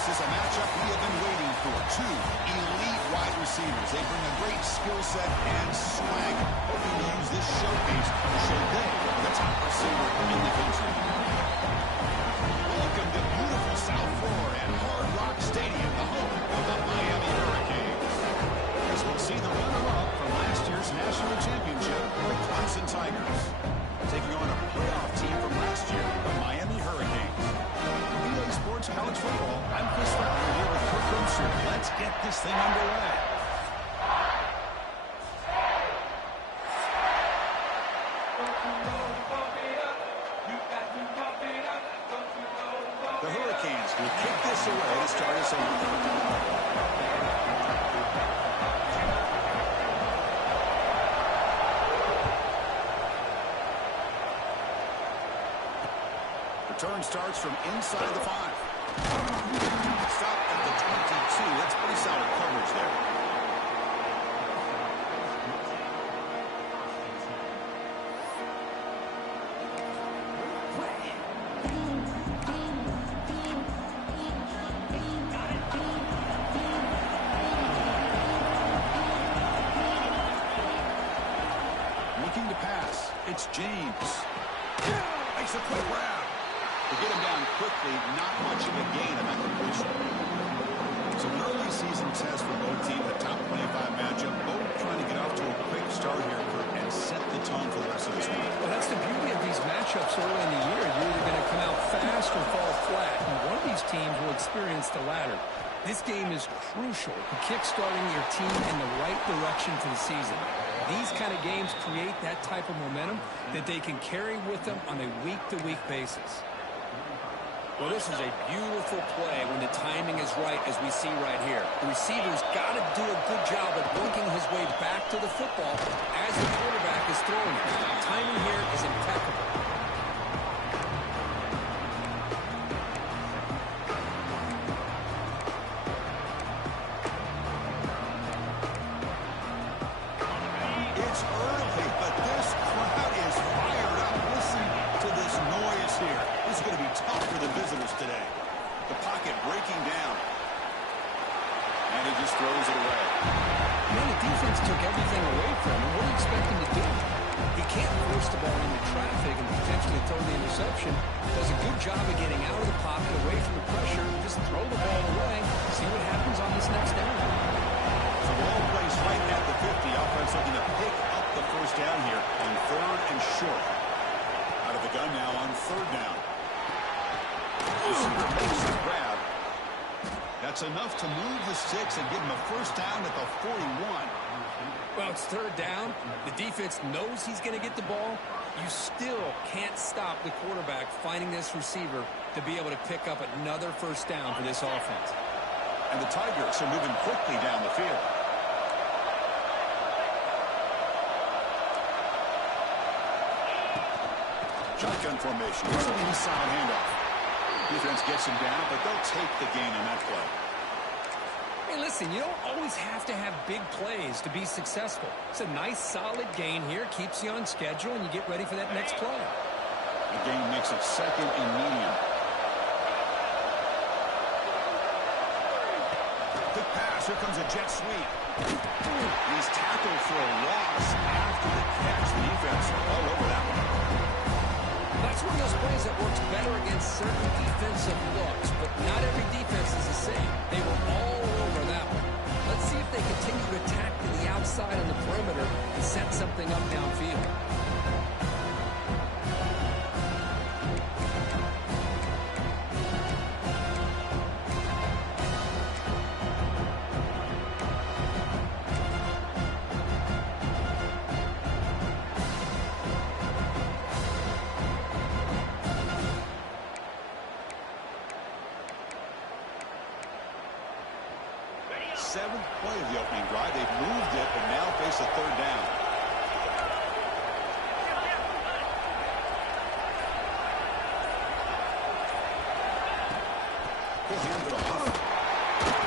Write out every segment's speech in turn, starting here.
This is a matchup we have been waiting for. Two elite wide receivers. They bring a great skill set and swag, hoping to use this showcase to show they are the top receiver in the country. Welcome to beautiful South Florida and Hard Rock Stadium, the home of the Miami Hurricanes. As we'll see the runner-up from last year's national championship, the Clemson Tigers, taking on a playoff team from last year, the Miami Hurricanes. EA Sports College Football, I'm Chris Fowler here with Kirk Clemson. Let's get this thing underway. The Hurricanes will kick this away to start us off. Return starts from inside the 5. Stop at the 22. That's pretty solid coverage there. Looking to pass. It's James. Makes a quick grab. To get him down quickly, not much of a gain in that completion. So an early season test for both teams, a top 25 matchup, both trying to get off to a quick start here, Kurt, and set the tone for the rest of this week. Well, that's the beauty of these matchups early in the year. You're either going to come out fast or fall flat, and one of these teams will experience the latter. This game is crucial to kick-starting your team in the right direction for the season. These kind of games create that type of momentum that they can carry with them on a week-to-week basis. Well, this is a beautiful play when the timing is right, as we see right here. The receiver's got to do a good job of working his way back to the football as the quarterback is throwing it. Timing here is impeccable. It's early, but this crowd is fired up. Listen to this noise here. This is going to be tough for the visitors today. The pocket breaking down. And he just throws it away. Man, the defense took everything away from him. What do you expect him to do? He can't force the ball into traffic and potentially throw the interception. Does a good job of getting out of the pocket, away from the pressure. Just throw the ball away. See what happens on this next down. So the ball plays right at the 50. Offense looking to pick up the first down here on 3rd and short. Out of the gun now on 3rd down. Receiver makes the grab. That's enough to move the sticks and give him a first down at the 41. Well, it's 3rd down. The defense knows he's going to get the ball. You still can't stop the quarterback finding this receiver to be able to pick up another first down for this offense. And the Tigers are moving quickly down the field. Shotgun formation. It's an inside handoff. Defense gets him down, but they'll take the gain on that play. Hey, listen, you don't always have to have big plays to be successful. It's a nice, solid gain here. Keeps you on schedule, and you get ready for that next play. The gain makes it 2nd and medium. Quick pass. Here comes a jet sweep. He's tackled for a loss after the catch. The defense all over that one. That's one of those plays that works better against certain defensive looks, but not every defense is the same. They were all over that one. Let's see if they continue to attack to the outside on the perimeter and set something up downfield. Seventh play of the opening drive. They've moved it, but now face a 3rd down. Good hand off.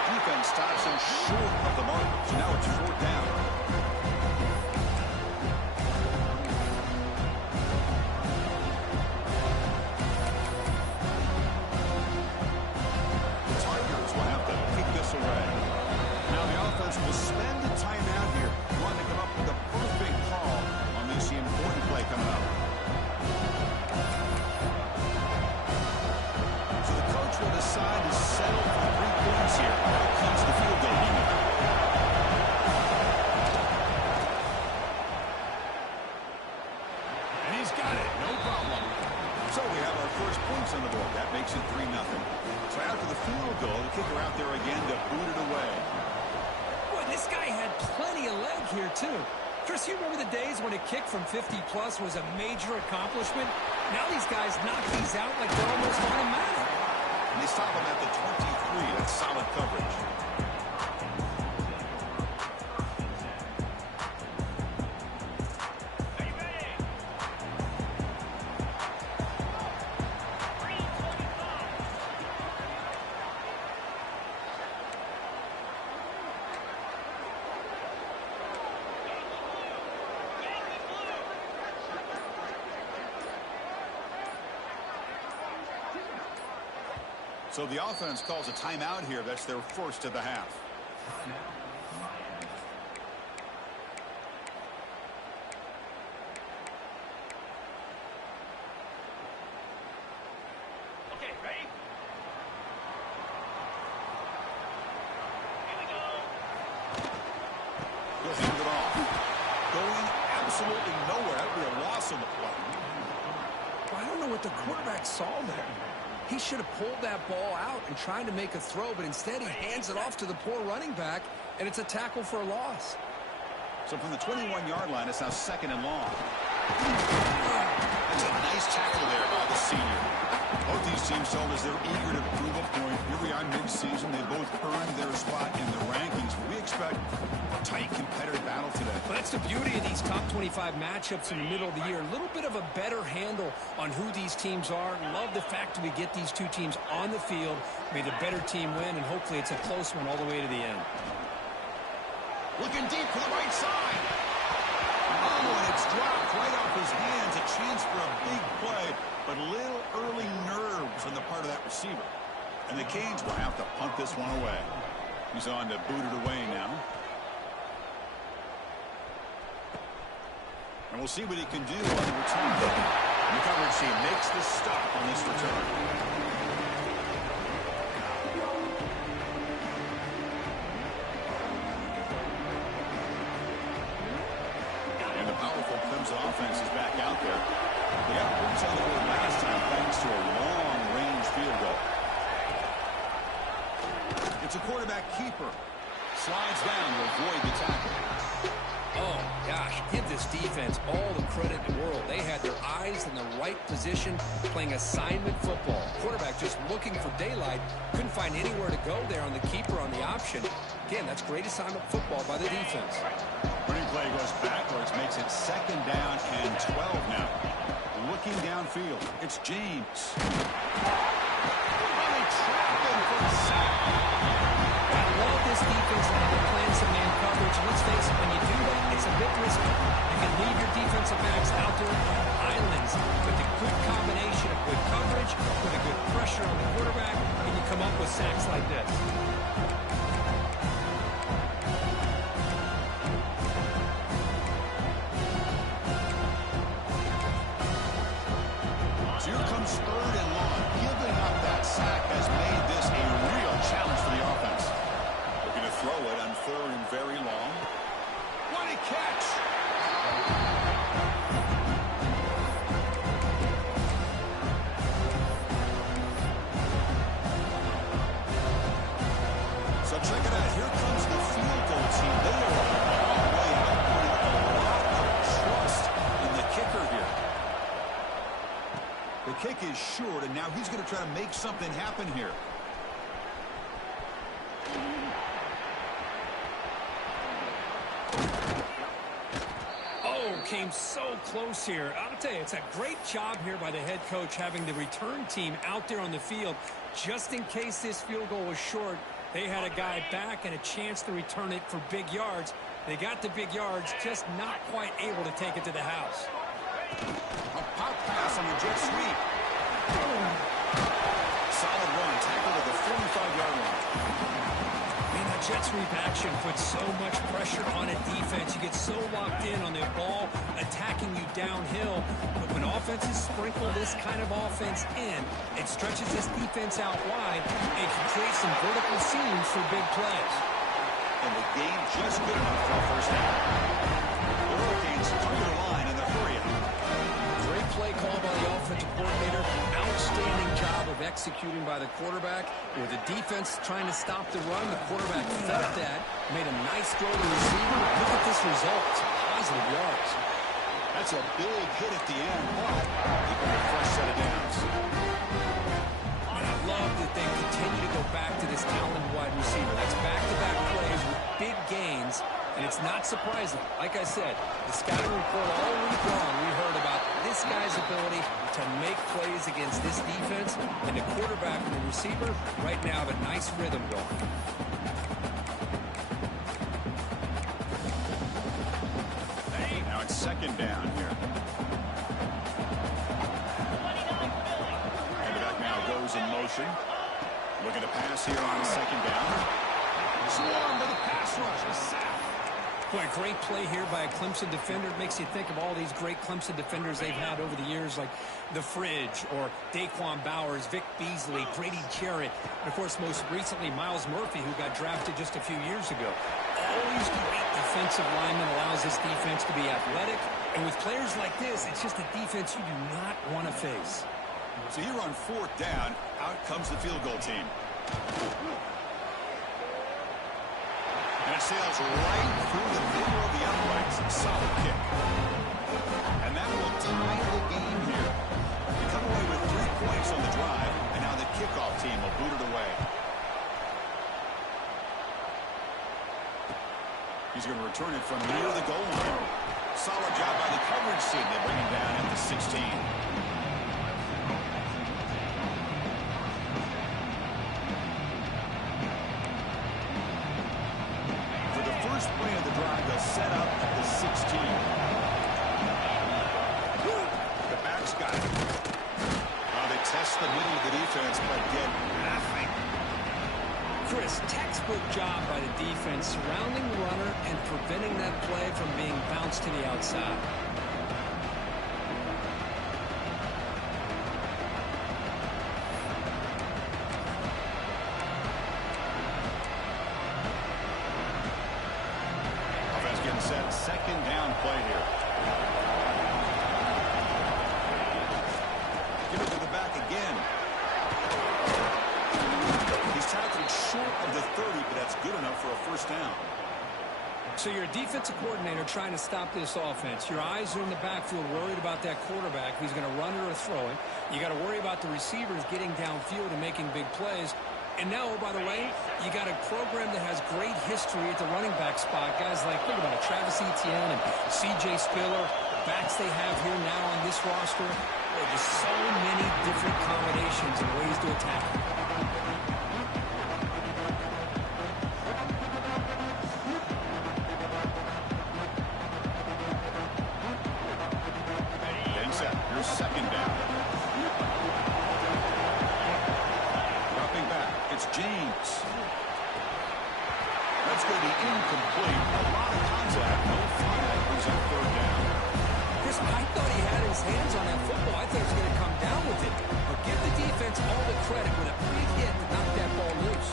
Defense stops him short of the mark. So now it's 4th down. The Tigers Got it. No problem. So we have our first points on the board. That makes it 3-0. So after the field goal, the kicker out there again to boot it away. Boy, this guy had plenty of leg here, too. Chris, you remember the days when a kick from 50-plus was a major accomplishment? Now these guys knock these out like they're almost automatic. And they stop him at the 23. That's solid coverage. So the offense calls a timeout here. That's their first of the half. Okay, ready? Here we go. He'll hand it off. Going absolutely nowhere. That would be a loss on the play. Well, I don't know what the quarterback saw there. He should have pulled that ball out and tried to make a throw, but instead he hands it off to the poor running back, and it's a tackle for a loss. So from the 21-yard line, it's now 2nd and long. That's a nice tackle there by the senior. Both these teams told us they're eager to prove a point. Here we are mid-season. They both earned their spot in the rankings. We expect a tight, competitive battle today. Well, that's the beauty of these top 25 matchups in the middle of the year. A little bit of a better handle on who these teams are. Love the fact that we get these two teams on the field. May the better team win, and hopefully it's a close one all the way to the end. Looking deep to the right side. Oh, and it's dropped right off his hands. A chance for a big play, but little early nerves on the part of that receiver. And the Canes will have to punt this one away. He's on to boot it away now. And we'll see what he can do on the return. And the coverage team makes the stop on this return. And the powerful Clemson offense is back out there. They got points on the board last time thanks to a long-range field goal. It's a quarterback keeper. Slides down to avoid the tackle. Oh, gosh, give this defense all the credit in the world. They had their eyes in the right position playing assignment football. Quarterback just looking for daylight. Couldn't find anywhere to go there on the keeper on the option. Again, that's great assignment football by the defense. Running play goes backwards, makes it 2nd down and 12 now. Looking downfield, it's James. Oh, they trap him for a sack. I love this defense and how they're playing some man coverage. Let's face it, when you do that, it's a bit risky. You can leave your defensive backs out there on islands with a good combination of good coverage, with a good pressure on the quarterback, and you come up with sacks like this. So here comes 3rd and long. Giving up that sack has made this a real challenge for the offense. Looking to throw it on 3rd and very long. What a catch! So check it out. Here comes the field goal team. They are on the way out, putting a lot of trust in the kicker here. The kick is short, and now he's going to try to make something happen here. Oh, came so close here. I'll tell you, it's a great job here by the head coach having the return team out there on the field. Just in case this field goal was short, they had a guy back and a chance to return it for big yards. They got the big yards, just not quite able to take it to the house. A pop pass on the jet sweep. Solid run, tackle to the 45-yard line. Man, that jet sweep action puts so much pressure on a defense. You get so locked in on the ball attacking you downhill. But when offenses sprinkle this kind of offense in, it stretches this defense out wide and can create some vertical seams for big plays. And the game just good enough for a first down. The Hurricanes come to the line in the hurry-up. Great executing by the quarterback. With the defense trying to stop the run, the quarterback felt that, made a nice throw to the receiver. Look at this result. It's positive yards. That's a big hit at the end, but keeping a fresh set of downs. And I love that they continue to go back to this talented wide receiver. That's back-to-back plays with big gains, and it's not surprising. Like I said, the scouting report all week long, we heard about this guy's ability to make plays against this defense, and the quarterback and the receiver right now have a nice rhythm going. Now it's second down here. And the back now goes in motion. Looking to pass here on second down. Swarm to the pass rush. A sack. Boy, a great play here by a Clemson defender. It makes you think of all these great Clemson defenders they've had over the years, like The Fridge or Daquan Bowers, Vic Beasley, Grady Jarrett, and, of course, most recently, Miles Murphy, who got drafted just a few years ago. Always great defensive lineman, allows this defense to be athletic. And with players like this, it's just a defense you do not want to face. So here on fourth down, out comes the field goal team. And it sails right through the middle of the uprights. Solid kick. And that will tie the game here. They come away with 3 points on the drive, and now the kickoff team will boot it away. He's going to return it from near the goal line. Solid job by the coverage team. They bring him down at the 16. Play of the drive, they'll set up at the 16. The back's got it. They test the middle of the defense, but get nothing. Chris, textbook job by the defense surrounding the runner and preventing that play from being bounced to the outside. Second down play here. Give it to the back again. He's tackled short of the 30, but that's good enough for a first down. So you're a defensive coordinator trying to stop this offense. Your eyes are in the backfield worried about that quarterback. He's going to run it or throw it. You got to worry about the receivers getting downfield and making big plays. And now, oh, by the way, you got a program that has great history at the running back spot. Guys like, think about it, Travis Etienne and C.J. Spiller, the backs they have here now on this roster. There are just so many different combinations and ways to attack. Then set. Here's second down. It's James. That's going to be incomplete. A lot of contact. No flag. Brings up third down. Chris, I thought he had his hands on that football. I thought he was going to come down with it. But give the defense all the credit with a big hit to knock that ball loose.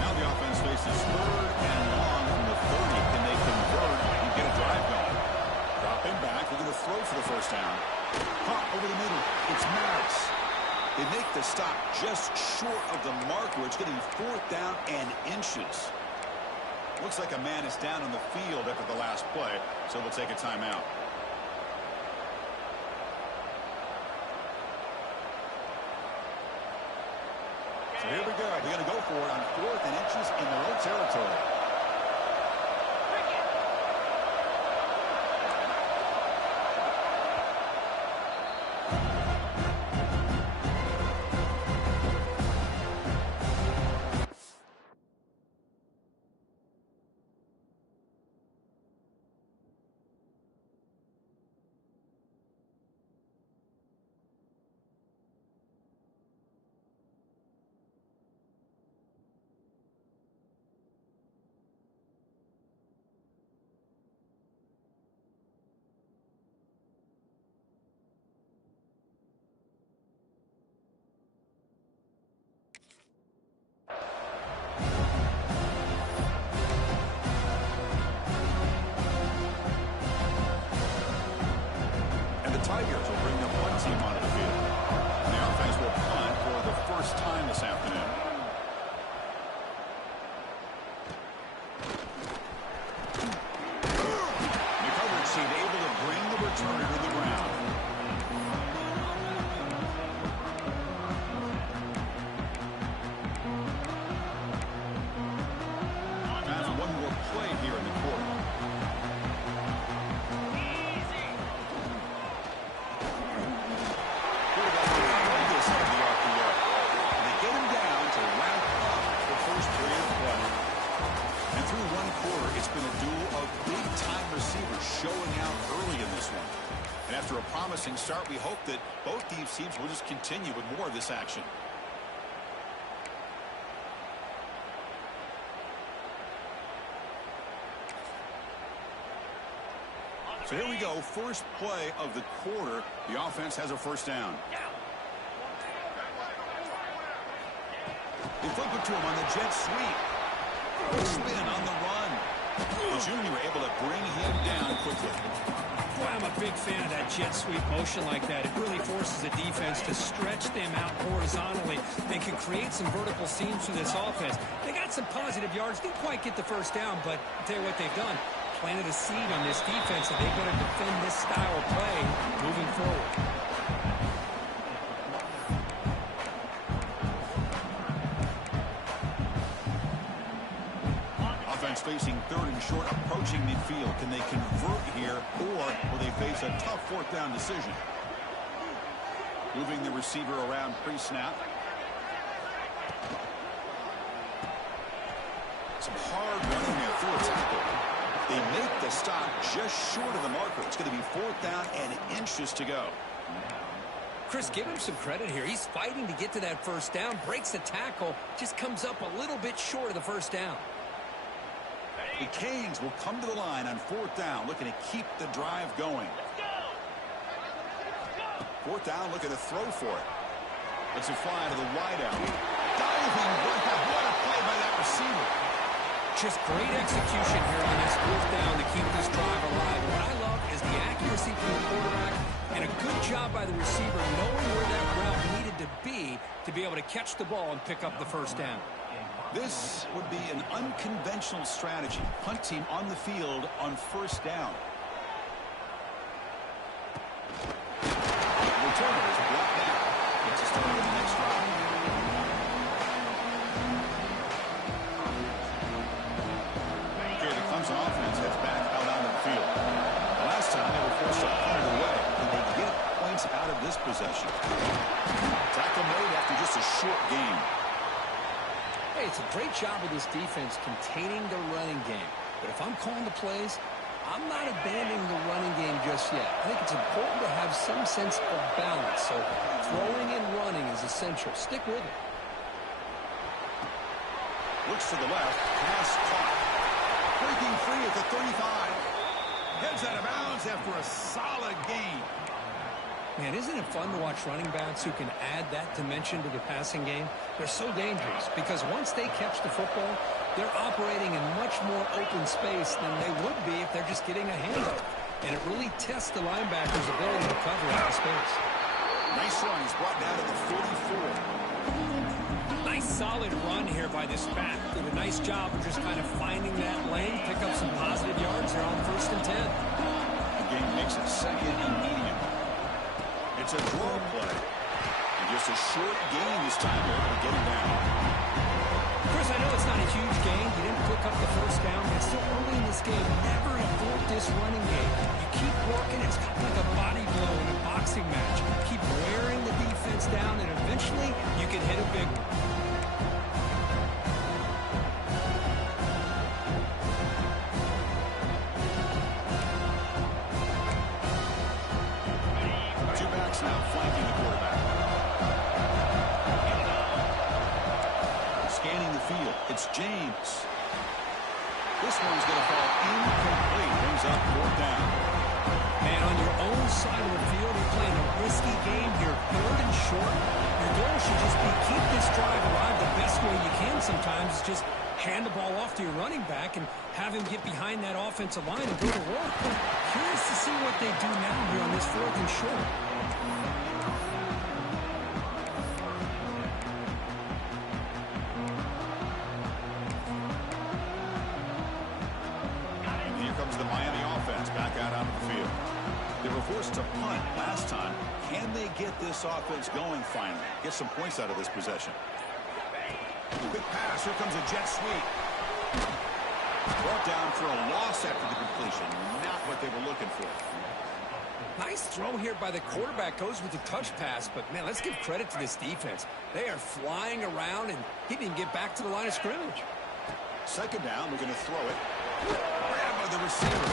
Now the offense faces third and long from the 30. Can they convert and get a drive going? Dropping back. We're going to throw for the first down. Caught over the middle. It's Maris. They make the stop just short of the marker. It's getting fourth down and inches. Looks like a man is down on the field after the last play, so we'll take a timeout. So here we go. They're going to go for it on fourth and inches in their own territory. promising start. We hope that both these teams will just continue with more of this action. So here we go, first play of the quarter. The offense has a first down. They flip it to him on the jet sweep. Spin on the run. The junior able to bring him down quickly. Boy, I'm a big fan of that jet sweep motion like that. It really forces the defense to stretch them out horizontally. They can create some vertical seams for this offense. They got some positive yards. Didn't quite get the first down, but I'll tell you what they've done. Planted a seed on this defense that they're going to defend this style of play moving forward. Offense facing third and short, approaching midfield. Can they convert here, or will they face a tough fourth down decision? Moving the receiver around pre-snap. Some hard running there through a tackle. They make the stop just short of the marker. It's going to be fourth down and inches to go. Chris, give him some credit here. He's fighting to get to that first down, breaks the tackle, just comes up a little bit short of the first down. The Canes will come to the line on fourth down, looking to keep the drive going. Fourth down, looking to throw for it. Let's it fly to the wideout. Diving, what a play by that receiver. Just great execution here on this fourth down to keep this drive alive. What I love is the accuracy from the quarterback and a good job by the receiver knowing where that route needed to be able to catch the ball and pick up the first down. This would be an unconventional strategy. Punt team on the field on first down. The returner is blocked out. Gets us started in the next drive. Clemson offense heads back out onto the field. The last time they were forced to punt it away, and they get points out of this possession. Tackle made after just a short game. Hey, it's a great job of this defense containing the running game. But if I'm calling the plays, I'm not abandoning the running game just yet. I think it's important to have some sense of balance. So throwing and running is essential. Stick with it. Looks to the left. Pass caught. Breaking free at the 35. Heads out of bounds after a solid gain. Man, isn't it fun to watch running backs who can add that dimension to the passing game? They're so dangerous because once they catch the football, they're operating in much more open space than they would be if they're just getting a handoff. And it really tests the linebacker's ability to cover out the space. Nice run. He's brought down to the 44. Nice solid run here by this back. Did a nice job of just kind of finding that lane, pick up some positive yards there on first and 10. The game makes it second and medium. It's a draw play. And just a short gain this time. They're able to get him down. Chris, I know it's not a huge gain. You didn't pick up the first down, but it's still early in this game. Never abort this running game. You keep working. It's kind of like a body blow in a boxing match. Keep wearing the defense down, and eventually you can hit a big one. Now flanking the quarterback. Scanning the field. It's James. This one's going to fall incomplete. Brings up fourth down. Man, on your own side of the field, you're playing a risky game here. Third and short. Your goal should just be keep this drive alive the best way you can sometimes. Is just hand the ball off to your running back and have him get behind that offensive line and go to work. Curious to see what they do now here on this fourth and short. Forced to punt last time. Can they get this offense going finally? Get some points out of this possession. Quick pass. Here comes a jet sweep. Brought down for a loss after the completion. Not what they were looking for. Nice throw here by the quarterback. Goes with the touch pass. But, man, let's give credit to this defense. They are flying around, and he didn't get back to the line of scrimmage. Second down. We're going to throw it. Grabbed with the receiver.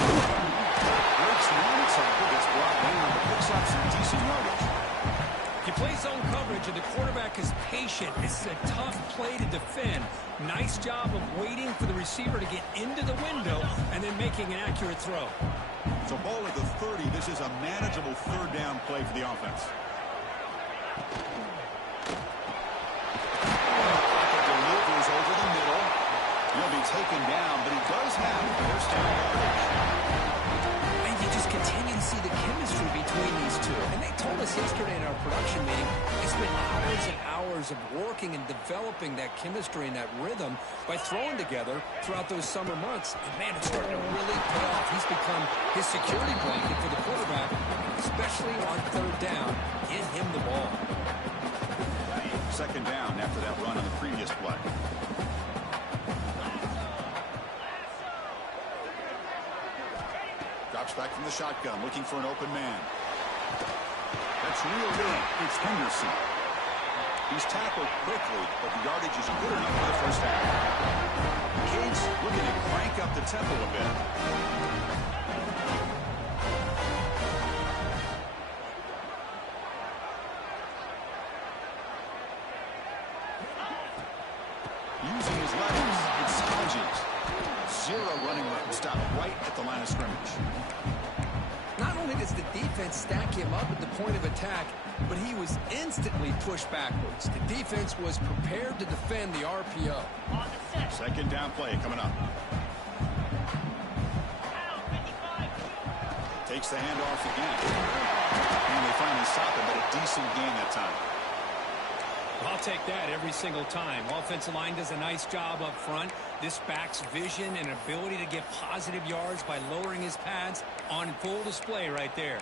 Breaks one tackle, gets brought down, but picks up some decent yardage. You play zone coverage, and the quarterback is patient. This is a tough play to defend. Nice job of waiting for the receiver to get into the window and then making an accurate throw. So ball at the 30. This is a manageable third down play for the offense. Pocket delivers over the middle. He'll be taken down, but he does have first down yardage. And you just continue to see the chemistry between these two. And they told us yesterday in our production meeting, they spent hours and hours of working and developing that chemistry and that rhythm by throwing together throughout those summer months. And, man, it's starting to really pay off. He's become his security blanket for the quarterback, especially on third down. Get him the ball. Second down after that run on the previous play. Drops back from the shotgun, looking for an open man. That's reeled in. It's Henderson. He's tackled quickly, but the yardage is good enough for the first half. Kids looking to crank up the tempo a bit. Using his legs, it's Hodges. Zero running lane stop right at the line of scrimmage. Not only does the defense stack him up at the point of attack, but he was instantly pushed backwards. The defense was prepared to defend the RPO. Second down play coming up. Takes the handoff again. And they finally stop him, but a decent gain that time. I'll take that every single time. Offensive line does a nice job up front. This back's vision and ability to get positive yards by lowering his pads on full display right there.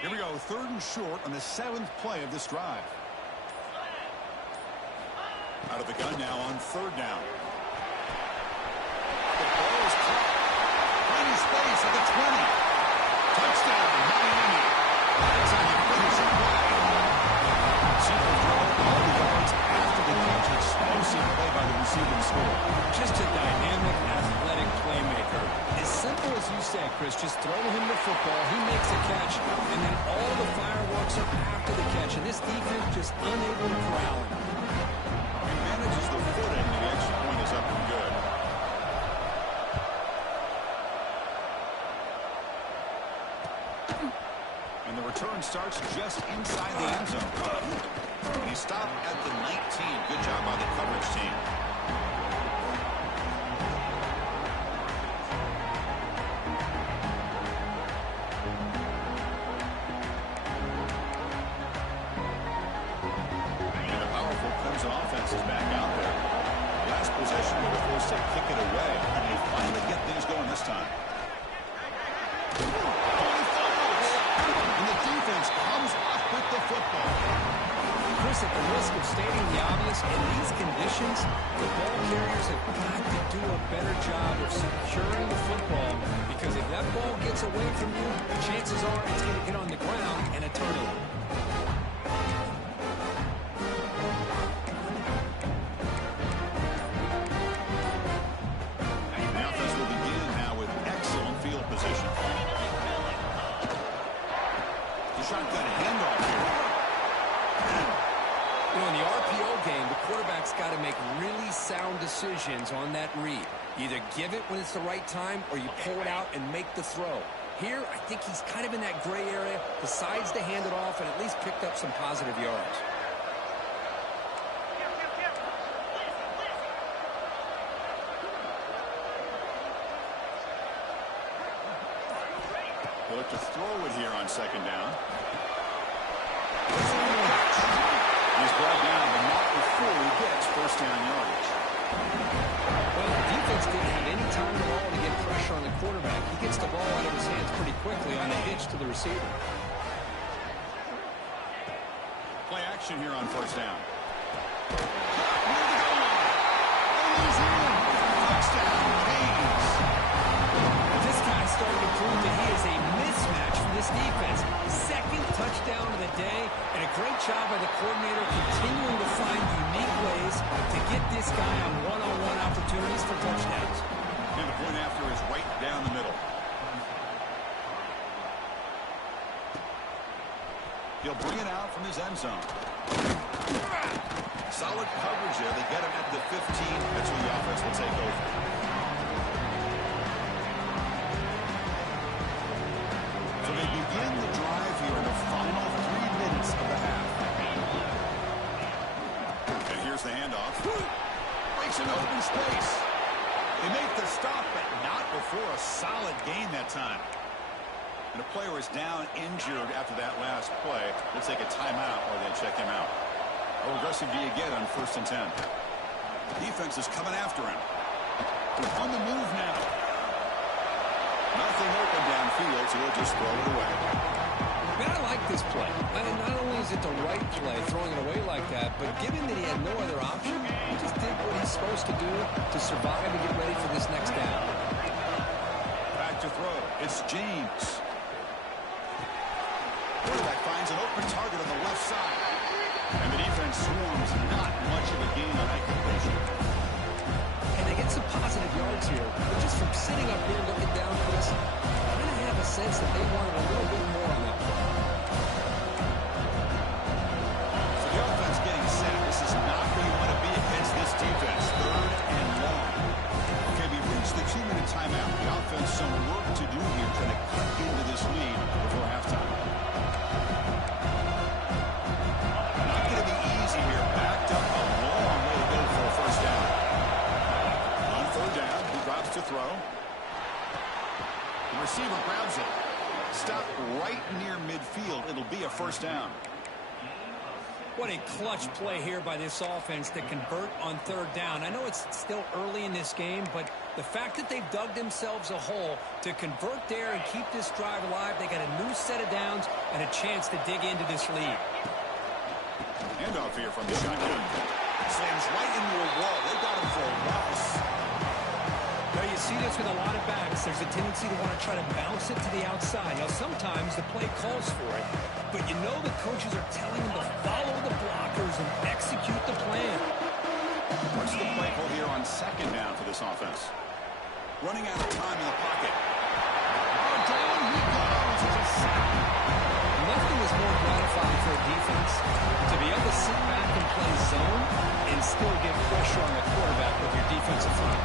Here we go, third and short on the 7th play of this drive. Out of the gun now on third down. The ball is caught. Tiny space at the 20. Touchdown, Miami. That's how you finish it play. Super throw, all the yards after the catch. Explosive play by the receiving score. Just a dynamic, athletic playmaker. As simple as you said, Chris, just throw him the football, he makes a catch, and then all the fireworks are after the catch. And this defense just unable to corral him. He manages the footing, and the extra point is up and good. And the return starts just inside the end zone. And he stopped at the 19. Good job by the coverage team. And the powerful Clemson offense is back out there. Last possession, they were forced to kick it away. And they finally get things going this time. And the defense comes up with the football. Chris, at the risk of stating the obvious, in these conditions, the ball carriers have got to do a better job of securing the football, because if that ball gets away from you, the chances are it's going to get on the ground and a turnover. The offense will begin now with excellent field position. The shotgun handoff here. You know, in the RPO game, the quarterback's got to make really sound decisions on that read. Either give it when it's the right time, or you pull it out and make the throw. Here, I think he's kind of in that gray area, decides to hand it off, and at least picked up some positive yards. He'll look to throw it here on second down. He's brought down, but not before he gets first down yardage. Well, the defense didn't have any time at all to get pressure on the quarterback. He gets the ball out of his hands pretty quickly on the hitch to the receiver. Play action here on first down. Touchdown, Hayes. This guy's starting to prove that he is a mismatch for this defense. Second touchdown of the day, and a great job by the coordinator continuing to find unique ways to get this guy on one-on-one opportunities for touchdowns. And the point after is right down the middle. He'll bring it out from his end zone. Solid coverage there. They get him at the 15. That's where the offense will take over. So they begin the drive here in the final 3 minutes of the half. And here's the handoff. Breaks an open space. They make the stop, but not before a solid gain that time. And a player is down injured after that last play. They'll take a timeout or they check him out. How aggressive do you get on 1st and 10? Defense is coming after him. On the move now. Nothing open downfield, so he'll just throw it away. Man, I like this play. I mean, not only is it the right play, throwing it away like that, but given that he had no other option, he just did what he's supposed to do to survive and get ready for this next down. Back to throw. It's James. Quarterback finds an open target on the left side. And the defense swarms, not much of a gain on that completion. And they get some positive yards here, but just from sitting up here looking down, Chris, I kind of have a sense that they wanted a little bit more on that play. So the offense getting set. This is not where you want to be against this defense. 3rd and long. Okay, we reached the 2-minute timeout. The offense some work to do here, trying to cut into this lead before halftime. To throw. The receiver grabs it. Stop right near midfield. It'll be a 1st down. What a clutch play here by this offense to convert on 3rd down. I know it's still early in this game, but the fact that they've dug themselves a hole to convert there and keep this drive alive, they got a new set of downs and a chance to dig into this lead. Handoff here from the shotgun. Slams right into a wall. They got him for a loss. Well, you see this with a lot of backs. There's a tendency to want to try to bounce it to the outside. Now, sometimes the play calls for it, but you know the coaches are telling them to follow the blockers and execute the plan. What's the play call here on 2nd down for this offense? Running out of time in the pocket. Oh, down he goes. It's a sack. Nothing is more gratifying for a defense to be able to sit back and play zone and still get pressure on the quarterback with your defensive front.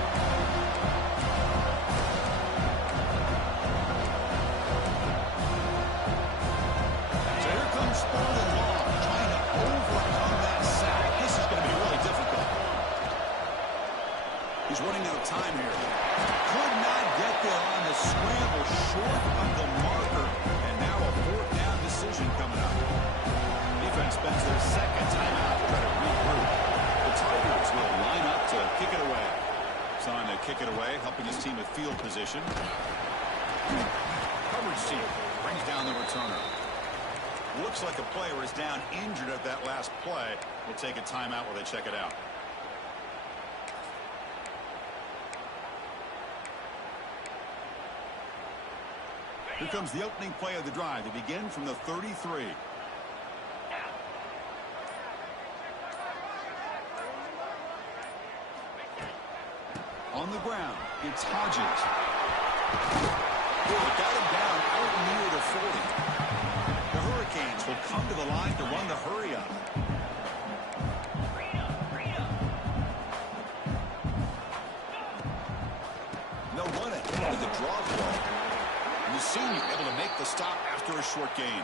He's running out of time here. Could not get there on the scramble, short of the marker. And now a 4th down decision coming up. Defense spends their 2nd timeout to try to regroup. The Tigers will line up to kick it away. It's on to kick it away, helping his team with field position. Coverage team brings down the returner. Looks like a player is down injured at that last play. We'll take a timeout while they check it out. Here comes the opening play of the drive. They begin from the 33. On the ground, it's Hodges. They got him down out near the 40. The Hurricanes will come to the line to run the hurry up. No running with the draw play. And the senior able to make the stop after a short gain.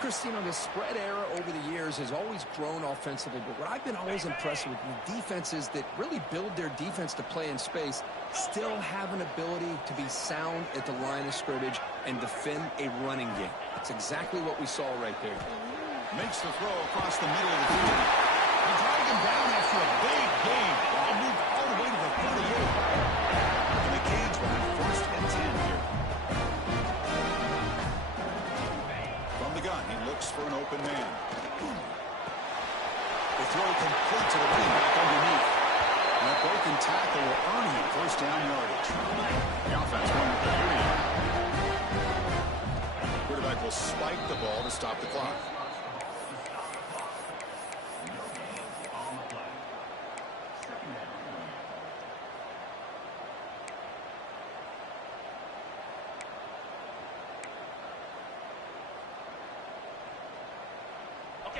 Chris, you know, the spread era over the years has always grown offensively, but what I've been always impressed with defenses that really build their defense to play in space still have an ability to be sound at the line of scrimmage and defend a running game. That's exactly what we saw right there. Makes the throw across the middle of the field. He dragged him down after a big gain. Ball moved all the way to the 48. And the Canes will have 1st and 10 here. From the gun, he looks for an open man. The throw complete to the running back underneath. And that broken tackle will earn him 1st down yardage. The offense won with the beauty. Quarterback will spike the ball to stop the clock.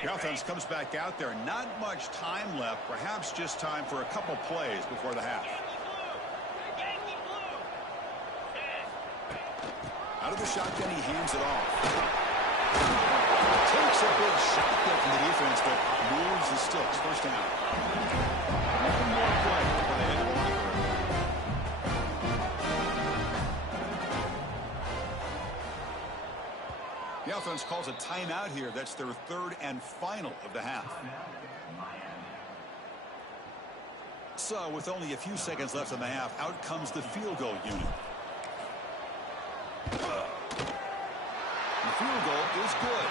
The offense comes back out there. Not much time left. Perhaps just time for a couple plays before the half. Out of the shotgun, he hands it off. Takes a big shot there from the defense, but moves the sticks. First down. One more play before they head to the locker room. The offense calls a timeout here. That's their third and final of the half. So with only a few seconds left in the half, out comes the field goal unit. The field goal is good.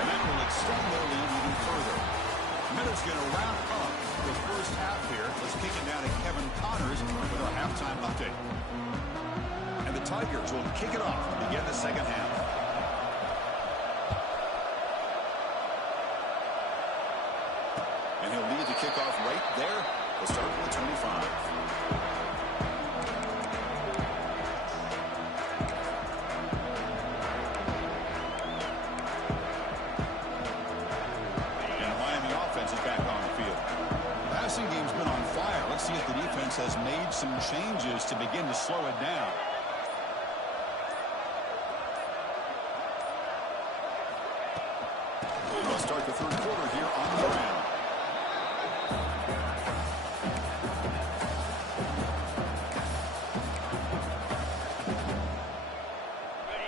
And that will extend their lead even further. Minutes going to wrap up the first half here. Let's kick it down to Kevin Connors with our halftime update. And the Tigers will kick it off to begin the second half. And he'll lead the kickoff right there. We'll start with the 25. Game's been on fire. Let's see if the defense has made some changes to begin to slow it down. We'll start the third quarter here on the ground.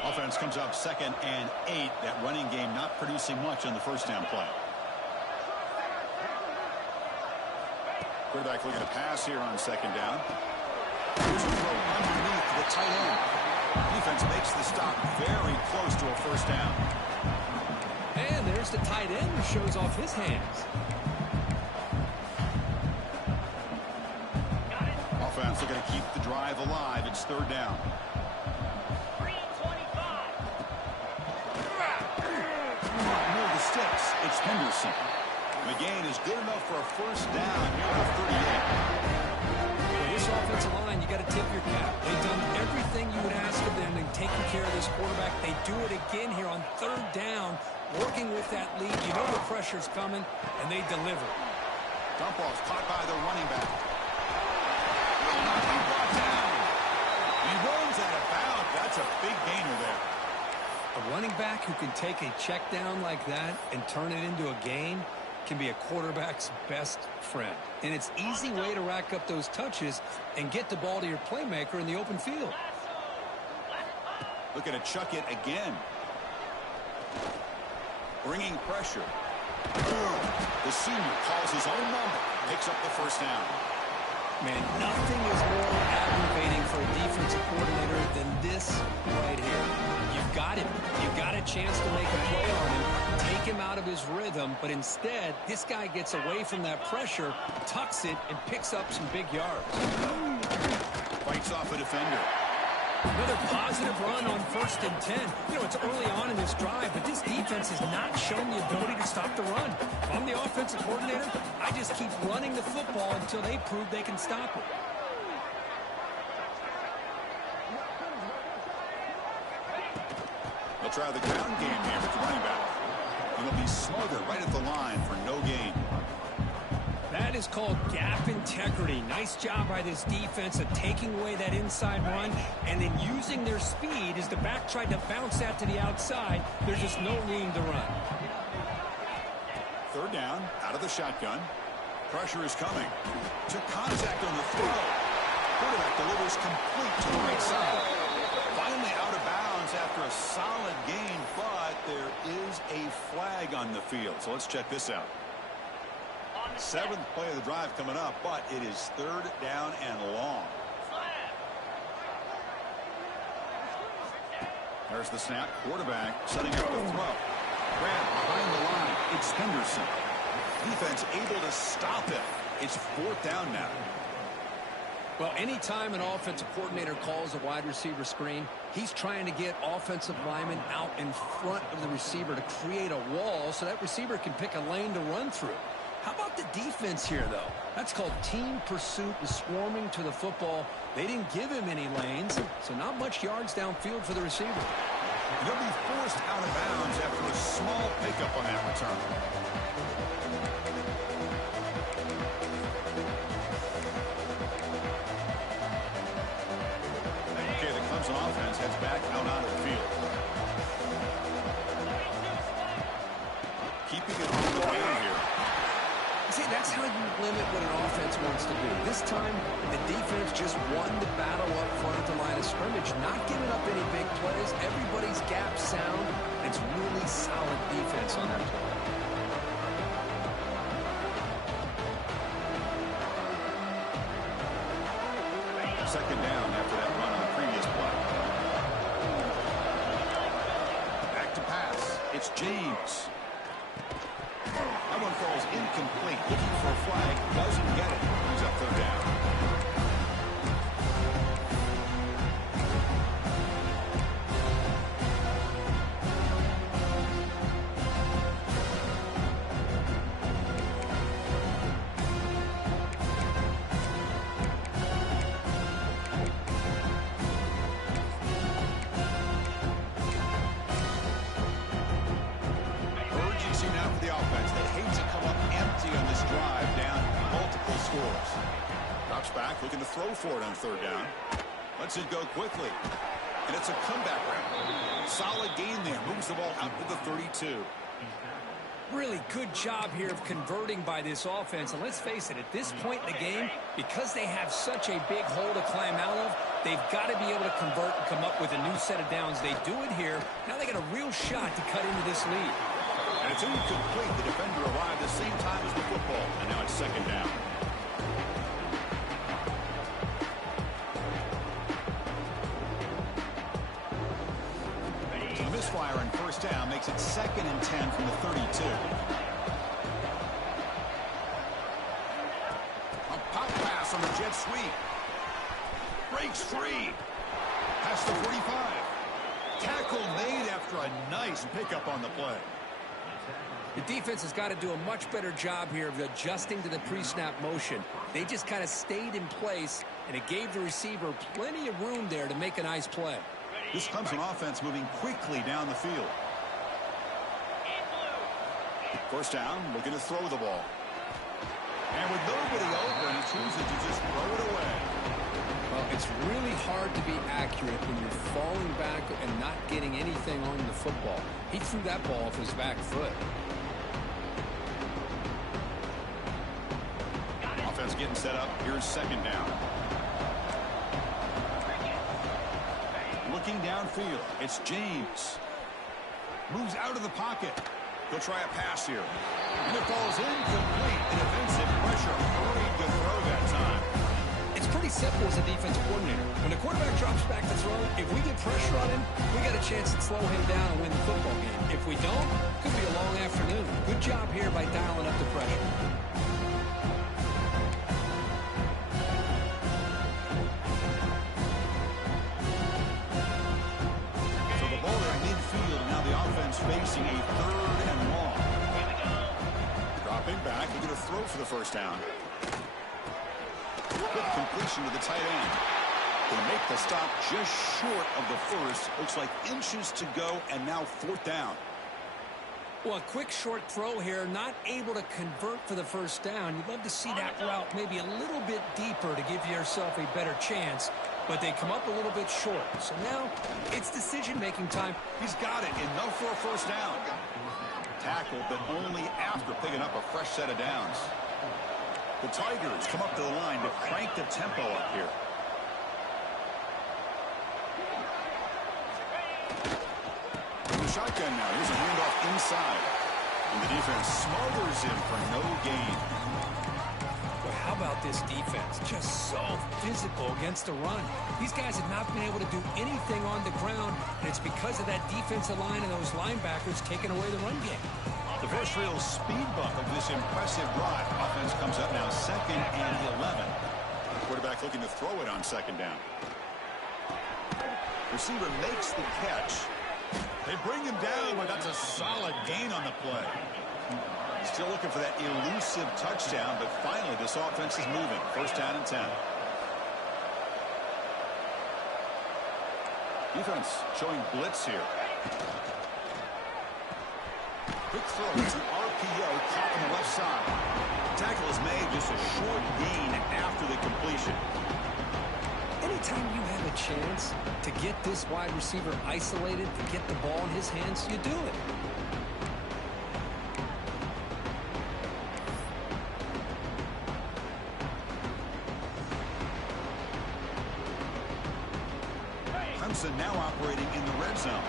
Offense comes up 2nd and 8. That running game not producing much on the first down play. Quarterback looking to pass here on 2nd down. Here's a throw underneath the tight end. Defense makes the stop very close to a first down. And there's the tight end who shows off his hands. Offense looking to keep the drive alive. It's 3rd down. Near the sticks, it's Henderson. The gain is good enough for a first down here at 38. Well, this offensive line, you got to tip your cap. They've done everything you would ask of them in taking care of this quarterback. They do it again here on 3rd down, working with that lead. You know the pressure's coming, and they deliver. Dump off caught by the running back. Will not be brought down. He runs out of bounds. That's a big gainer there. A running back who can take a check down like that and turn it into a gain can be a quarterback's best friend. And it's an easy way to rack up those touches and get the ball to your playmaker in the open field. Looking to chuck it again. Bringing pressure. The senior calls his own number. Picks up the first down. Man, nothing is more aggravating for a defensive coordinator than this right here. You've got him. You've got a chance to make a play on him, take him out of his rhythm, but instead, this guy gets away from that pressure, tucks it, and picks up some big yards. Fights off a defender. Another positive run on 1st and 10. You know, it's early on in this drive, but this defense has not shown the ability to stop the run. If I'm the offensive coordinator, I just keep running the football until they prove they can stop it. They'll try the ground game here with the running back. And he'll be smothered right at the line for no gain. That is called gap integrity. Nice job by this defense of taking away that inside run and then using their speed as the back tried to bounce that to the outside. There's just no room to run. 3rd down, out of the shotgun. Pressure is coming. Took contact on the throw. Quarterback delivers complete to the right side. Finally out of bounds after a solid gain, but there is a flag on the field. So let's check this out. 7th play of the drive coming up, but it is 3rd down and long. There's the snap. Quarterback setting up the throw. Grab behind the line. It's Henderson. Defense able to stop it. It's 4th down now. Well, anytime an offensive coordinator calls a wide receiver screen, he's trying to get offensive linemen out in front of the receiver to create a wall so that receiver can pick a lane to run through. How about the defense here, though? That's called team pursuit and swarming to the football. They didn't give him any lanes, so not much yards downfield for the receiver. And he'll be forced out of bounds after a small pickup on that return. Okay, the Clemson offense heads back out onto the field. Keeping it on the ground here. See, that's how you limit what an offense wants to do. This time, the defense just won the battle up front at the line of scrimmage, not giving up any big plays. Everybody's gap sound. It's really solid defense on that play. Second down after that run on the previous play. Back to pass. It's James. That one falls incomplete. Looking for a flag. Doesn't get it. Brings up third down. Urgency now for the offense. They hate to come up empty on this drive down multiple scores. Drops back, looking to throw for it on third down. Lets it go quickly. And it's a comeback round. Solid gain there. Moves the ball out to the 32. Really good job here of converting by this offense. And let's face it, at this point in the game, because they have such a big hole to climb out of, they've got to be able to convert and come up with a new set of downs. They do it here. Now they got a real shot to cut into this lead. And it's incomplete. The defender arrived the same time as the football. And now it's second down. So the misfire on first down makes it 2nd and 10 from the 32. A pop pass on the jet sweep. Breaks free. Past the 45. Tackle made after a nice pickup on the play. The defense has got to do a much better job here of adjusting to the pre-snap motion. They just kind of stayed in place, and it gave the receiver plenty of room there to make a nice play. This Clemson offense moving quickly down the field. First down, looking to throw the ball. And with nobody open, he chooses to just throw it away. Well, it's really hard to be accurate when you're falling back and not getting anything on the football. He threw that ball off his back foot. Offense getting set up. Here's second down. Looking downfield. It's James. Moves out of the pocket. He'll try a pass here. And it falls incomplete. And defensive pressure hurried to throw that time. It's pretty simple as a defensive coordinator. When the quarterback drops back to throw, if we get pressure on him, we got a chance to slow him down and win the football game. If we don't, it could be a long afternoon. Good job here by dialing up the pressure. So the ball at midfield, and now the offense facing a 3rd and long. Dropping back, looking to throw for the first down. Quick completion to the tight end. They make the stop just short of the first. Looks like inches to go, and now 4th down. Well, a quick short throw here, not able to convert for the first down. You'd love to see that route maybe a little bit deeper to give yourself a better chance, but they come up a little bit short. So now it's decision-making time. He's got it. Enough for a first down. Tackled, but only after picking up a fresh set of downs. The Tigers come up to the line to crank the tempo up here. In the shotgun now. Here's a handoff inside. And the defense smothers him for no gain. Well, how about this defense? Just so physical against the run. These guys have not been able to do anything on the ground, and it's because of that defensive line and those linebackers taking away the run game. The first real speed bump of this impressive drive. Offense comes up now 2nd and 11. Quarterback looking to throw it on second down. Receiver makes the catch. They bring him down, but that's a solid gain on the play. Still looking for that elusive touchdown, but finally this offense is moving. First down and 10. Defense showing blitz here. Quick throw. It's an RPO caught on the left side. The tackle is made, just a short gain after the completion. Anytime you have a chance to get this wide receiver isolated, to get the ball in his hands, you do it. Clemson now operating in the red zone.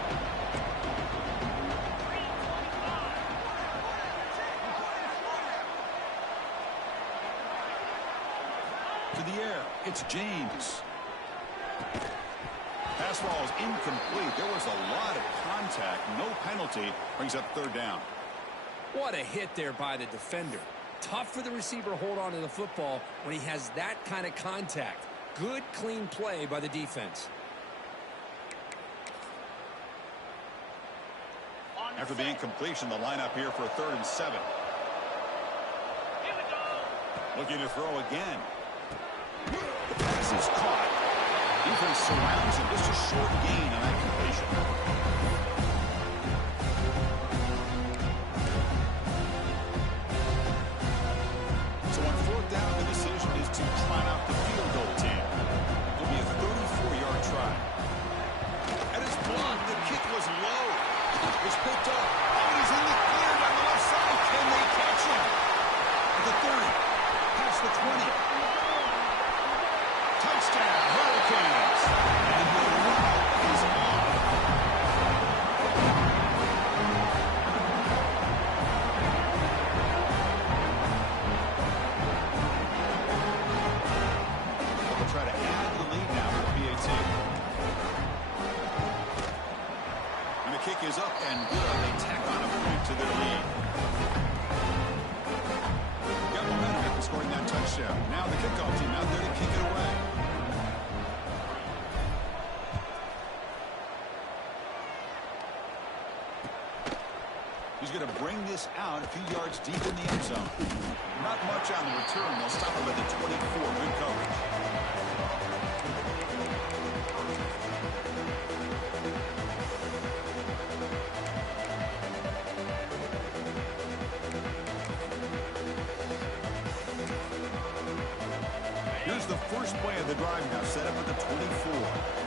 To the air, it's James. Pass ball is incomplete. There was a lot of contact. No penalty. Brings up third down. What a hit there by the defender. Tough for the receiver to hold on to the football when he has that kind of contact. Good, clean play by the defense. After the incompletion, the lineup here for a 3rd and 7. Looking to throw again. The pass is caught. Defense surrounds him. Just a short gain on that completion. So on 4th down, the decision is to try out the field goal team. It'll be a 34-yard try. And it's blocked. The kick was low. It's picked up. Oh, he's in the clear down the left side. Can they catch him? At the 30. Past the 20. Touchdown, Hurricanes. And the route is on. They'll try to add the lead now with the PAT. And the kick is up and good. They tack on a point to their lead. Got momentum after scoring that touchdown. Now the kickoff team out there to kick it away. He's going to bring this out a few yards deep in the end zone. Not much on the return. They'll stop him at the 24. Good coverage. Here's the first play of the drive now, set up at the 24.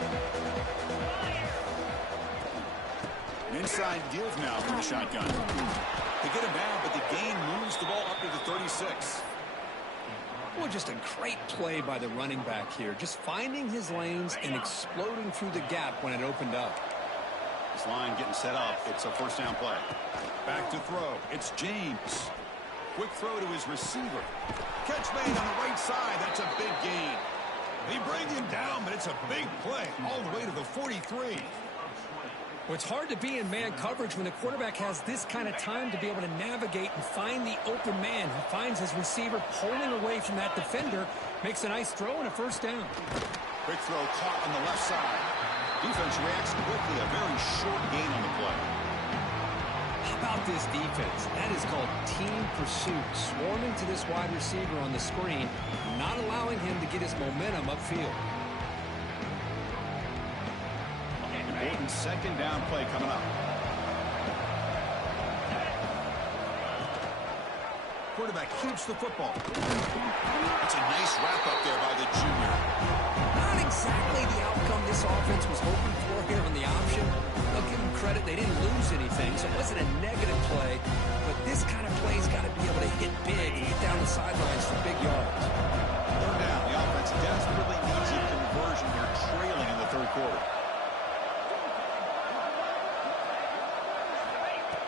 Inside give now from the shotgun. They get him down, but the gain moves the ball up to the 36. Well, just a great play by the running back here. Just finding his lanes and exploding through the gap when it opened up. This line getting set up. It's a 1st down play. Back to throw. It's James. Quick throw to his receiver. Catch made on the right side. That's a big gain. They bring him down, but it's a big play all the way to the 43. Well, it's hard to be in man coverage when the quarterback has this kind of time to be able to navigate and find the open man who finds his receiver pulling away from that defender, makes a nice throw and a 1st down. Quick throw caught on the left side. Defense reacts quickly. A very short gain on the play. How about this defense? That is called team pursuit. Swarming to this wide receiver on the screen, not allowing him to get his momentum upfield. Important 2nd down play coming up. Quarterback keeps the football. It's a nice wrap-up there by the junior. Not exactly the outcome this offense was hoping for here on the option. I'll give them credit. They didn't lose anything, so it wasn't a negative play. But this kind of play's got to be able to hit big and get down the sidelines for big yards. 3rd down. The offense desperately needs a conversion. They're trailing in the 3rd quarter.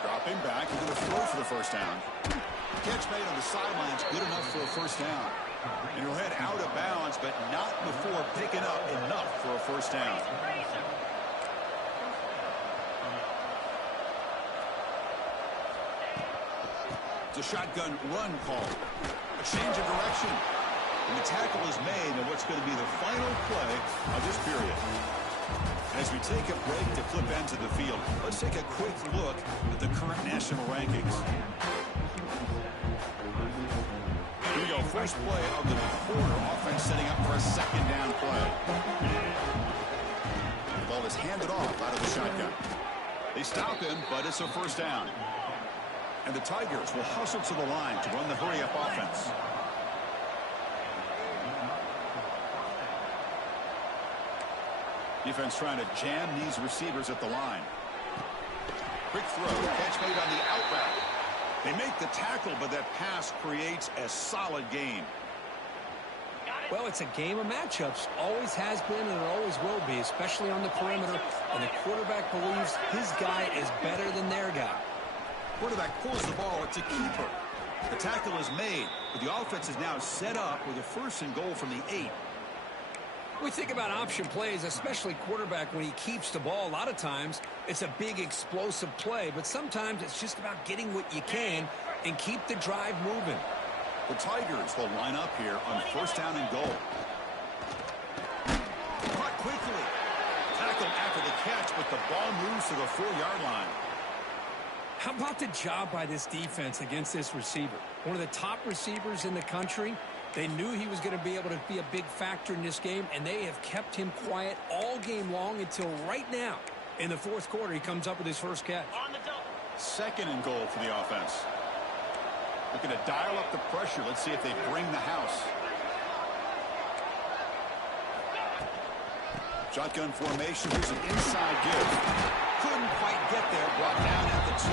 Dropping back. He's going to throw for the 1st down. Catch made on the sidelines. Good enough for a 1st down. And he'll head out of bounds, but not before picking up enough for a 1st down. It's a shotgun run call. A change of direction. And the tackle is made in what's going to be the final play of this period. As we take a break to flip ends of the field, let's take a quick look at the current national rankings. Here we go. First play of the quarter. Offense setting up for a 2nd down play. The ball is handed off out of the shotgun. They stop him, but it's a first down. And the Tigers will hustle to the line to run the hurry-up offense. Defense trying to jam these receivers at the line. Quick throw, catch made on the out route. They make the tackle, but that pass creates a solid gain. Well, it's a game of matchups. Always has been and it always will be, especially on the perimeter. And the quarterback believes his guy is better than their guy. Quarterback pulls the ball. It's a keeper. The tackle is made, but the offense is now set up with a first and goal from the 8. We think about option plays, especially quarterback when he keeps the ball. A lot of times it's a big explosive play, but sometimes it's just about getting what you can and keep the drive moving. The Tigers will line up here on first down and goal. Caught quickly. Tackled after the catch, but the ball moves to the 4-yard line. How about the job by this defense against this receiver? One of the top receivers in the country. They knew he was going to be able to be a big factor in this game, and they have kept him quiet all game long until right now. In the fourth quarter, he comes up with his first catch. Second and goal for the offense. Looking to dial up the pressure. Let's see if they bring the house. Shotgun formation. Here's an inside give. Couldn't quite get there. Brought down at the 2.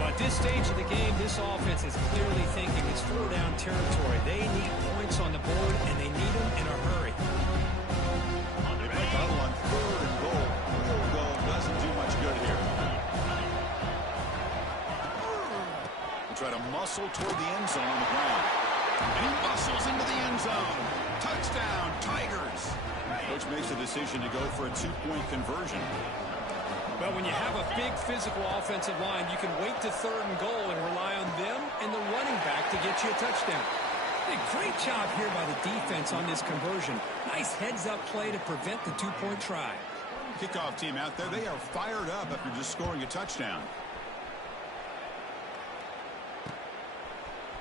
Well, at this stage of the game, this offense is clearly thinking it's 4-down territory. They need points on the board, and they need them in a hurry. They make the huddle on third and goal. Field goal doesn't do much good here. Try to muscle toward the end zone on the ground. And he muscles into the end zone. Touchdown, Tigers. Coach makes a decision to go for a 2-point conversion. Well, when you have a big physical offensive line, you can wait to third and goal and rely on them and the running back to get you a touchdown. A great job here by the defense on this conversion. Nice heads-up play to prevent the 2-point try. Kickoff team out there, they are fired up after just scoring a touchdown.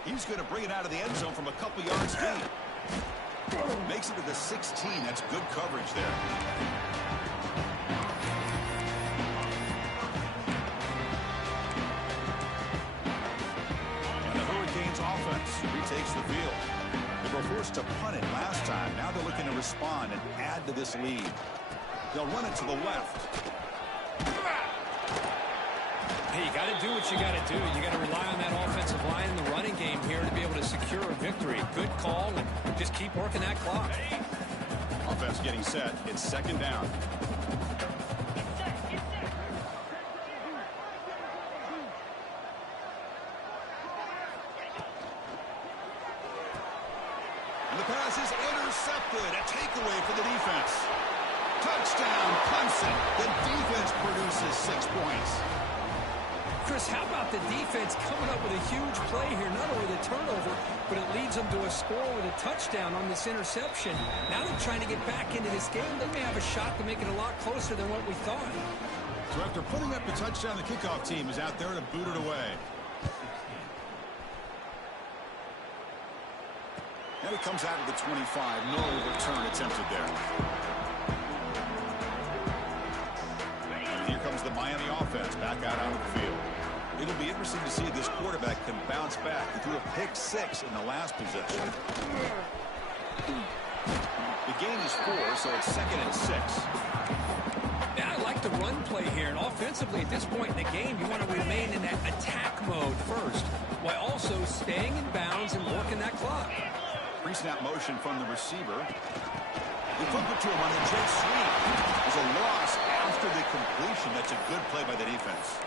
He's going to bring it out of the end zone from a couple yards deep. Makes it to the 16. That's good coverage there. And the Hurricanes offense retakes the field. They were forced to punt it last time. Now they're looking to respond and add to this lead. They'll run it to the left. Hey, you got to do what you got to do. You got to rely on that offensive line in the running game here to be able to secure a victory. Good call, and just keep working that clock. Offense getting set. It's second down. And the pass is intercepted. A takeaway for the defense. Touchdown, Clemson. The defense produces 6 points. Chris, how about the defense coming up with a huge play here? Not only the turnover, but it leads them to a score with a touchdown on this interception. Now they're trying to get back into this game. They may have a shot to make it a lot closer than what we thought. So after putting up the touchdown, the kickoff team is out there to boot it away. And it comes out of the 25. No return attempted there. And here comes the Miami offense back out onto the field. It'll be interesting to see if this quarterback can bounce back. He threw a pick-6 in the last possession. The gain is 4, so it's 2nd and 6. Yeah, I like the run play here. And offensively, at this point in the game, you want to remain in that attack mode first, while also staying in bounds and working that clock. Pre-snap motion from the receiver. They flip it to him on a jet sweep. There's a loss after the completion. That's a good play by the defense.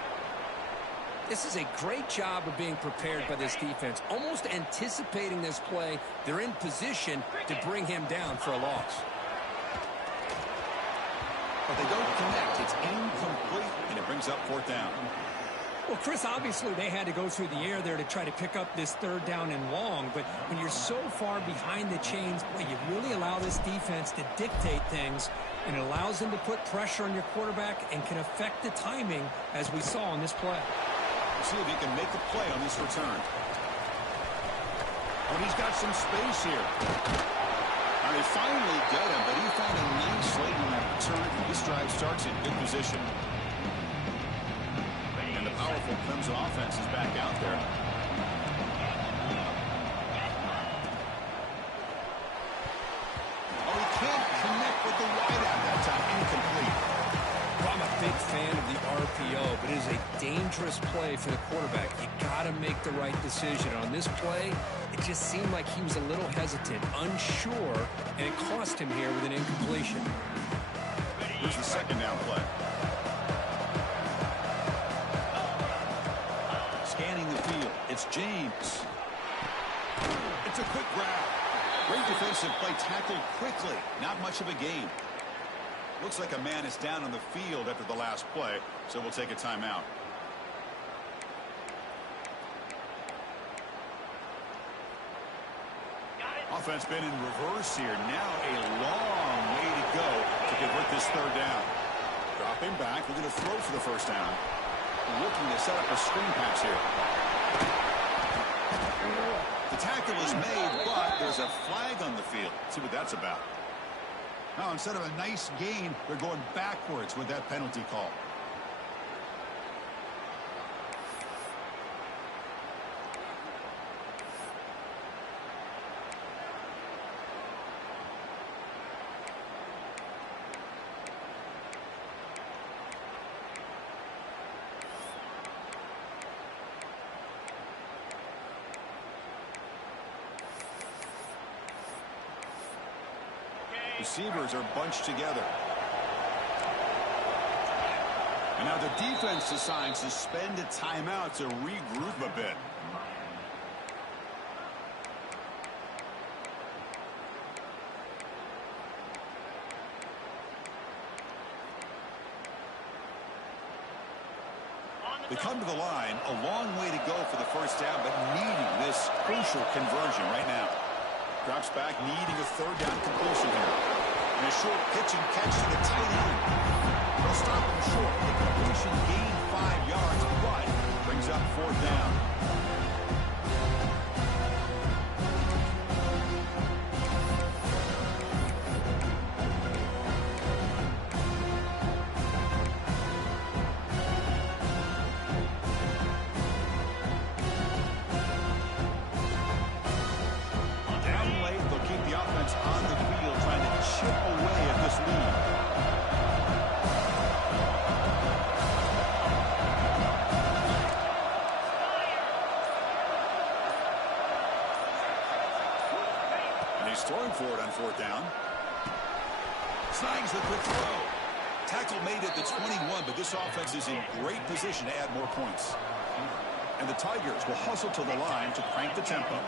This is a great job of being prepared by this defense. Almost anticipating this play, they're in position to bring him down for a loss. But they don't connect. It's incomplete, and it brings up 4th down. Well, Chris, obviously they had to go through the air there to try to pick up this 3rd down and long. But when you're so far behind the chains, boy, you really allow this defense to dictate things. And it allows them to put pressure on your quarterback and can affect the timing, as we saw on this play. See if he can make a play on this return. Oh, he's got some space here. They finally get him, but he found a nice lane on that return. This drive starts in good position. And the powerful Clemson offense is back out there. Oh, he can't connect with the wideout that time. Incomplete. Well, I'm a big fan of the RPO, but it is a dangerous play for the quarterback. You got to make the right decision. On this play, it just seemed like he was a little hesitant, unsure, and it cost him here with an incompletion. Here's the second down play. Scanning the field. It's James. It's a quick grab. Great defensive play, tackled quickly. Not much of a gain. Looks like a man is down on the field after the last play, so we'll take a timeout. Offense been in reverse here. Now a long way to go to convert this third down. Dropping back, looking to throw for the first down. Looking to set up a screen pass here. The tackle is made, but there's a flag on the field. Let's see what that's about. Now, instead of a nice gain, they're going backwards with that penalty call. Receivers are bunched together. And now the defense decides to spend a timeout to regroup a bit. They come to the line, a long way to go for the first down, but needing this crucial conversion right now. Drops back, needing a third down completion here. And a short pitch and catch to the tight end. They'll stop him short. The completion gained 5 yards, but brings up fourth down. Throwing for it on fourth down. Snags the quick throw. Tackle made at the 21, but this offense is in great position to add more points. And the Tigers will hustle to the line to crank the tempo.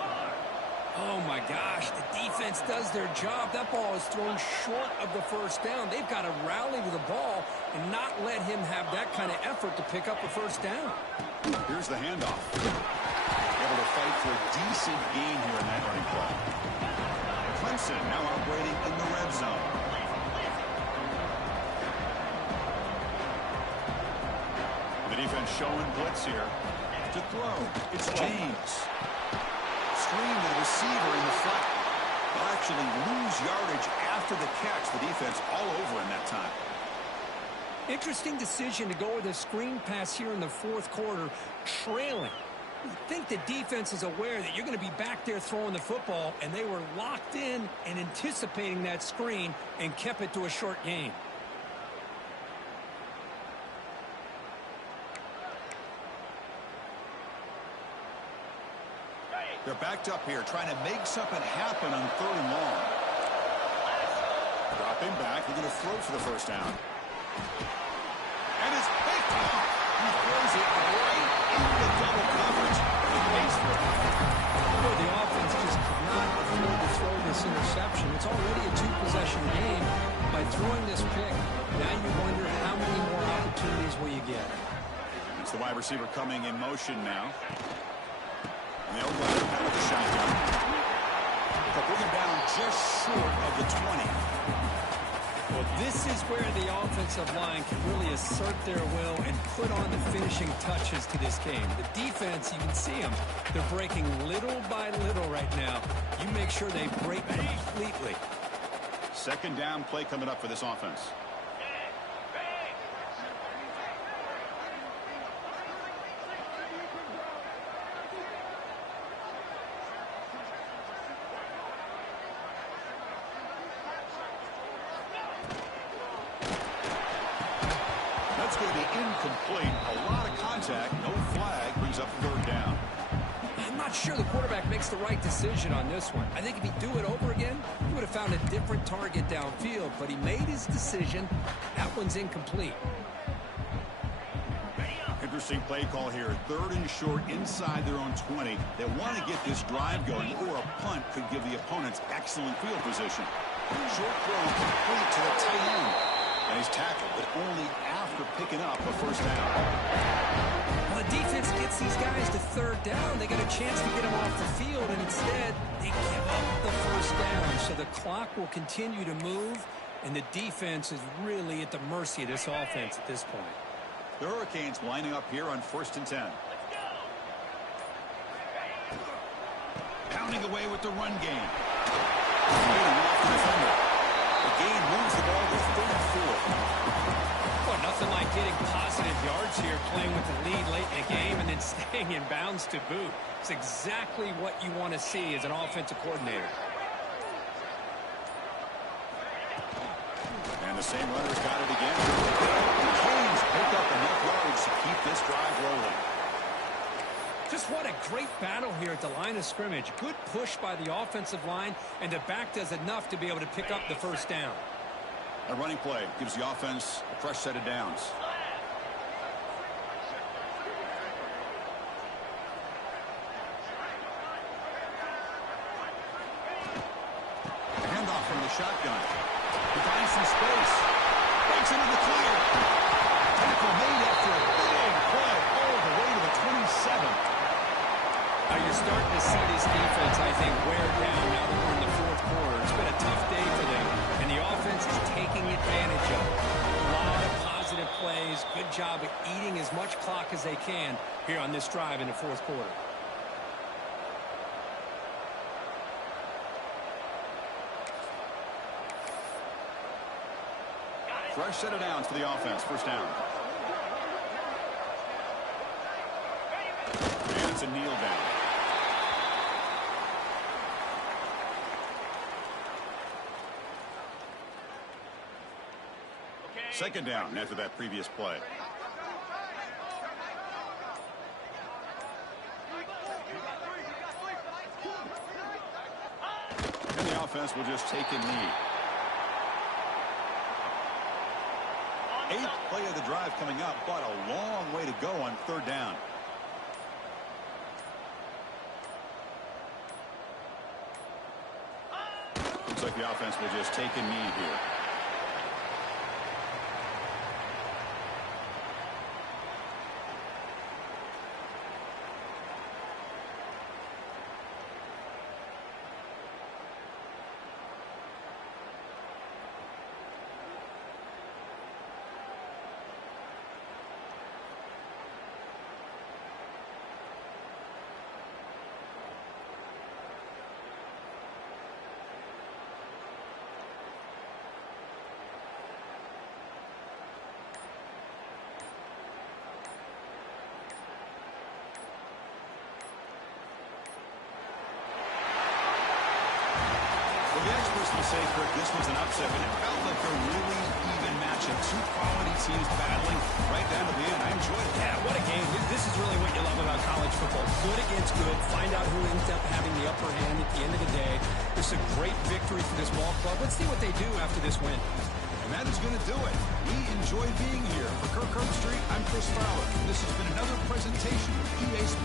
Oh, my gosh. The defense does their job. That ball is thrown short of the first down. They've got to rally to the ball and not let him have that kind of effort to pick up a first down. Here's the handoff. Able to fight for a decent gain here in that running play. Clemson now operating in the red zone. The defense showing blitz here. To throw, it's James. Screen to the receiver in the flat. They'll actually lose yardage after the catch. The defense all over in that time. Interesting decision to go with a screen pass here in the fourth quarter, trailing. I think the defense is aware that you're going to be back there throwing the football, and they were locked in and anticipating that screen and kept it to a short gain. They're backed up here, trying to make something happen on third and long. Dropping back, looking to throw for the first down. And it's picked off. He throws it right into double coverage. Boy, the offense just could not afford to throw this interception. It's already a two-possession game. By throwing this pick, now you wonder how many more opportunities will you get. It's the wide receiver coming in motion now. And they'll let him out of the shotgun. They'll bring him down just short of the 20. Well, this is where the offensive line can really assert their will and put on the finishing touches to this game. The defense, you can see them. They're breaking little by little right now. You make sure they break completely. Second down play coming up for this offense. That's going to be incomplete. A lot of contact. No flag. Brings up third down. I'm not sure the quarterback makes the right decision on this one. I think if he'd do it over again, he would have found a different target downfield, but he made his decision. That one's incomplete. Interesting play call here. Third and short inside their own 20. They want to get this drive going, or a punt could give the opponents excellent field position. Short throw complete to the tight end. And he's tackled, but only after picking up a first down. Well, the defense gets these guys to third down. They got a chance to get them off the field, and instead they give up the first down. So the clock will continue to move, and the defense is really at the mercy of this offense at this point. The Hurricanes lining up here on 1st and 10. Pounding away with the run game. The game moves the ball to 3rd and 4. Well, nothing like getting positive yards here, playing with the lead late in the game and then staying in bounds to boot. It's exactly what you want to see as an offensive coordinator. And the same runner's got it again. The Canes pick up enough yards to keep this drive rolling. Just what a great battle here at the line of scrimmage. Good push by the offensive line, and the back does enough to be able to pick up the first down. A running play gives the offense a fresh set of downs. A handoff from the shotgun. He finds some space. Breaks into the clear. Tackle made after a big play all the way to the 27. Now you're starting to see this defense, I think, wear down now that we're in the 4th quarter. It's been a tough day for them, and the offense is taking advantage of it. A lot of positive plays. Good job at eating as much clock as they can here on this drive in the 4th quarter. Fresh set of downs for the offense. First down. And it's a kneel down. Second down after that previous play. And the offense will just take a knee. 8th play of the drive coming up, but a long way to go on 3rd down. Looks like the offense will just take a knee here. The experts will say, Kirk, this was an upset, but it felt like a really even matchup. Two quality teams battling right down to the end. I enjoyed it. Yeah, what a game. This is really what you love about college football. Good against good. Find out who ends up having the upper hand at the end of the day. It's a great victory for this ball club. Let's see what they do after this win. And that is going to do it. We enjoyed being here. For Kirk Herbstreit, I'm Chris Fowler. This has been another presentation of EA Sports.